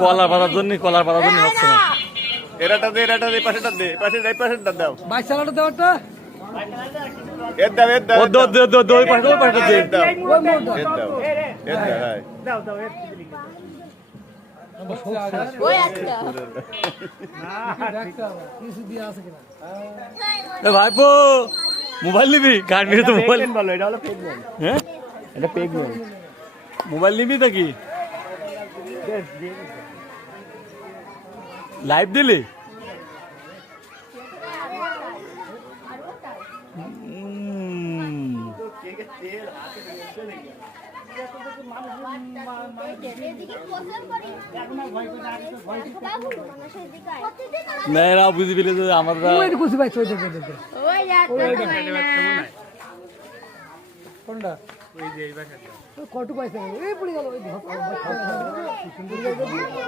কলার পাতার জন্য হচ্ছে না। এরাটা দে পাশেটা দে পাশেটা দাও। 22 চালাটা দেওয়াটা এর দাও ও দো ওই পাশে দে। দাও। ওই মোড়টা এর দাও হ্যাঁ। ওই একটা দেখতে হবে কিছু দিয়ে আছে কিনা। এ ভাইপো মোবাইল নিবি? কার নিবি তো মোবাইল? ভালো এটা হলো প্রেগন্যান্ট। হ্যাঁ এটা প্রেগন্যান্ট। মোবাইল নিবি নাকি? লাইভ দিলি? মেয়েরা বুঝি পেলে যে আমরা ওই কুচি ভাই চলে যাবে ওই একটা কোনটা ওই যে এই বাসাটা কত পয়সা এই পড়ে গেল ওই